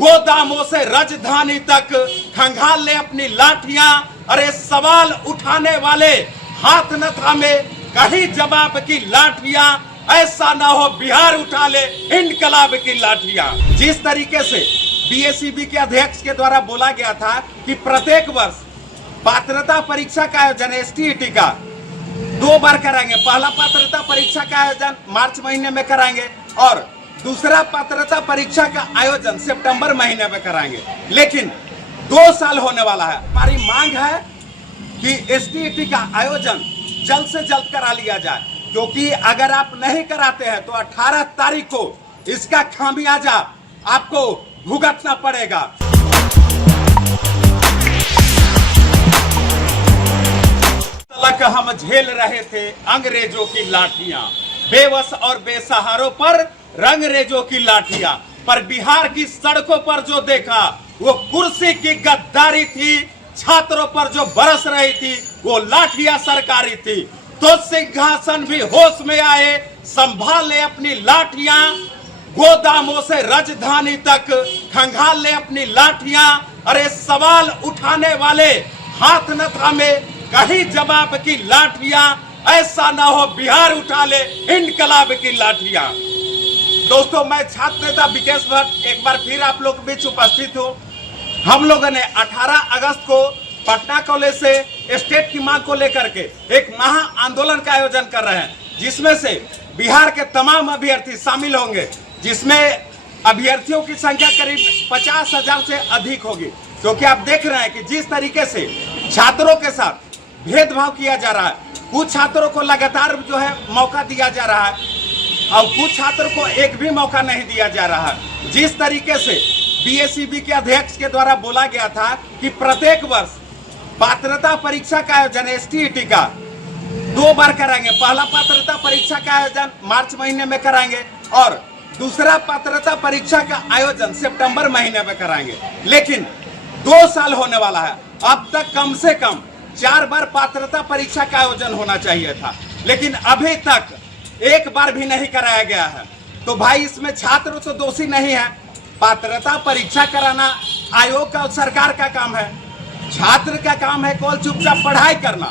गोदामों से राजधानी तक खंगाल ले अपनी लाठियां। अरे सवाल उठाने वाले हाथ न थामे, कहीं जवाब की लाठियां। ऐसा ना हो बिहार उठा ले इनकलाब की लाठियां। जिस तरीके से बीएसईबी के अध्यक्ष के द्वारा बोला गया था कि प्रत्येक वर्ष पात्रता परीक्षा का आयोजन एसटीईटी का 2 बार कराएंगे। पहला पात्रता परीक्षा का आयोजन मार्च महीने में कराएंगे और दूसरा पात्रता परीक्षा का आयोजन सितंबर महीने में कराएंगे, लेकिन 2 साल होने वाला है। हमारी मांग है कि एसटीईटी का आयोजन जल्द से जल्द करा लिया जाए, क्योंकि अगर आप नहीं कराते हैं तो 18 तारीख को इसका खामियाजा आपको भुगतना पड़ेगा। तलक हम झेल रहे थे अंग्रेजों की लाठियां, बेबस और बेसहारों पर रंगरेजों की लाठियां, पर बिहार की सड़कों पर जो देखा वो कुर्सी की गद्दारी थी। छात्रों पर जो बरस रही थी वो लाठियां सरकारी थी। तो सिंहासन भी होश में आए, संभाल ले अपनी लाठियां। गोदामों से राजधानी तक खंगाल ले अपनी लाठियां। अरे सवाल उठाने वाले हाथ न थामे, कहीं जवाब की लाठियां। ऐसा ना हो बिहार उठा ले इनकलाब की लाठियां। दोस्तों, मैं छात्र नेता विकेश भट्ट एक बार फिर आप लोग बीच उपस्थित हूँ। हम लोगों ने 18 अगस्त को पटना कॉलेज से स्टेट की मांग को लेकर के एक महा आंदोलन का आयोजन कर रहे हैं, जिसमें से बिहार के तमाम अभ्यर्थी शामिल होंगे, जिसमें अभ्यर्थियों की संख्या करीब 50,000 से अधिक होगी। क्योंकि आप देख रहे हैं कि जिस तरीके से छात्रों के साथ भेदभाव किया जा रहा है, कुछ छात्रों को लगातार जो है मौका दिया जा रहा है और कुछ छात्रों को एक भी मौका नहीं दिया जा रहा है। जिस तरीके से बीएसईबी के अध्यक्ष के द्वारा बोला गया था कि प्रत्येक वर्ष पात्रता परीक्षा का आयोजन एसटीईटी का 2 बार कराएंगे। पहला पात्रता परीक्षा का आयोजन मार्च महीने में कराएंगे और दूसरा पात्रता परीक्षा का आयोजन सितंबर महीने में कराएंगे, लेकिन 2 साल होने वाला है। अब तक कम से कम 4 बार पात्रता परीक्षा का आयोजन होना चाहिए था, लेकिन अभी तक 1 बार भी नहीं कराया गया है। तो भाई, इसमें छात्र तो दोषी नहीं है। पात्रता परीक्षा कराना आयोग का और सरकार का काम है। छात्र का काम है केवल चुपचाप पढ़ाई करना,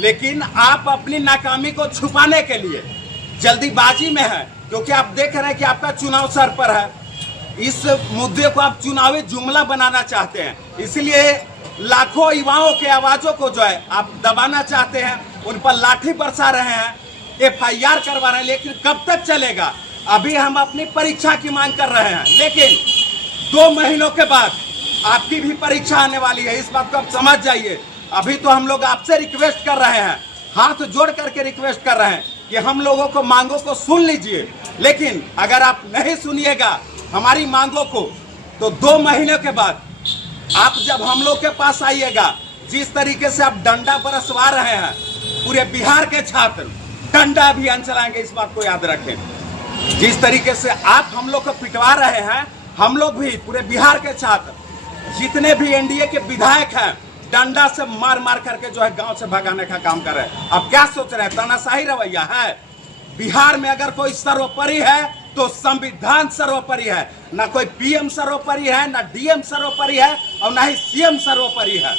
लेकिन आप अपनी नाकामी को छुपाने के लिए जल्दीबाजी में है, क्योंकि आप देख रहे हैं कि आपका चुनाव सर पर है। इस मुद्दे को आप चुनावी जुमला बनाना चाहते हैं, इसलिए लाखों युवाओं के आवाजों को जो है आप दबाना चाहते हैं, उन पर लाठी बरसा रहे हैं, एफआईआर करवा रहे हैं। लेकिन कब तक चलेगा? अभी हम अपनी परीक्षा की मांग कर रहे हैं, लेकिन 2 महीनों के बाद आपकी भी परीक्षा आने वाली है। इस बात को आप समझ जाइए। अभी तो हम लोग आपसे रिक्वेस्ट कर रहे हैं, हाथ जोड़ करके रिक्वेस्ट कर रहे हैं कि हम लोगों को मांगों को सुन लीजिए। लेकिन अगर आप नहीं सुनिएगा हमारी मांगों को, तो 2 महीने के बाद आप जब हम लोग के पास आइएगा, जिस तरीके से आप डंडा बरसवा रहे हैं, पूरे बिहार के छात्र डंडा अभियान चलाएंगे। इस बात को याद रखें। जिस तरीके से आप हम लोग को पिटवा रहे हैं, हम लोग भी पूरे बिहार के छात्र जितने भी एनडीए के विधायक हैं, डंडा से मार मार करके जो है गांव से भगाने का काम कर रहे हैं। अब क्या सोच रहे हैं? तानाशाही रवैया है? बिहार में अगर कोई सर्वोपरि है तो संविधान सर्वोपरि है। ना कोई पीएम सर्वोपरि है, ना डीएम सर्वोपरि है और ना ही सीएम सर्वोपरि है।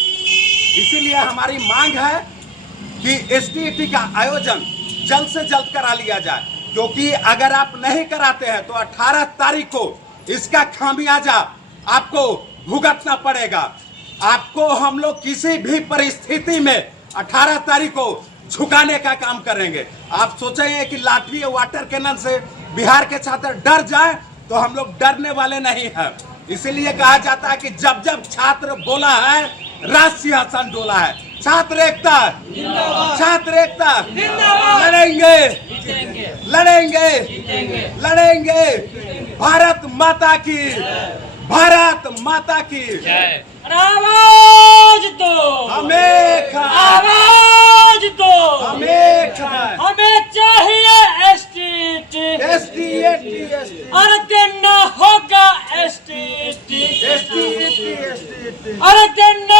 इसीलिए हमारी मांग है कि एसटीईटी का आयोजन जल्द से जल्द करा लिया जाए, क्योंकि अगर आप नहीं कराते हैं तो 18 तारीख को इसका खामियाजा आपको भुगतना पड़ेगा। आपको हम लोग किसी भी परिस्थिति में 18 तारीख को झुकाने का काम करेंगे। आप सोचेंगे कि लाठी या वाटर कैनन से बिहार के छात्र डर जाए, तो हम लोग डरने वाले नहीं हैं। इसीलिए कहा जाता है कि जब जब छात्र बोला है, राष्ट्र सिंहासन डोला है। छात्र एकता, छात्र एकता, लड़ेंगे लड़ेंगे लड़ेंगे। भारत माता की, भारत माता की आवाज दो, हमें आवाज दो, हमें चाहिए एसटीईटी, एसटीईटी और देना होगा एसटीईटी, एसटीईटी और देना